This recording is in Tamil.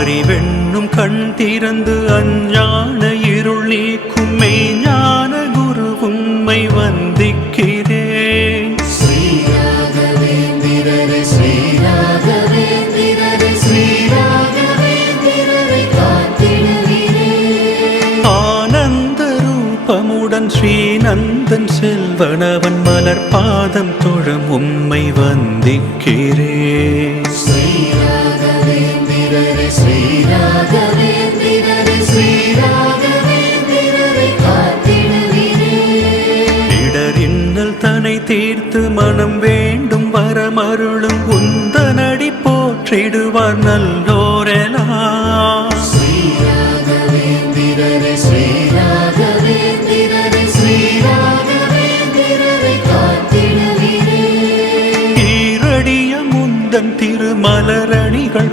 அறிவென்னும் கண் திறந்து அஞ்ஞான இருள் நீக்கும் மெய்ஞான குரு உம்மை வந்திக்கிறேன். ஸ்ரீராகவேந்திரரே ஸ்ரீராகவேந்திரரே ஸ்ரீராகவேந்திரரை காத்திடுவீரே. ஆனந்த ரூபமுடன் ஸ்ரீநந்தன் செல்வனவன் மலர் பாதம் தொழும் உம்மை வந்திக்கிறேன். ஸ்ரீராகவேந்திரரே ஸ்ரீராகவேந்திரரே ஸ்ரீராகவேந்திரரை காத்திடுவீரே. இடரின்னல் தனை தீர்த்து மனம் வேண்டும் வரமருளும் உந்தனடி போற்றிடுவார் நல்லோரெல்லாம். ஸ்ரீராகவேந்திரரே ஸ்ரீராகவேந்திரரே ஸ்ரீராகவேந்திரரை காத்திடுவீரே. ஈரடிய முந்தன் திருமலரணிகள்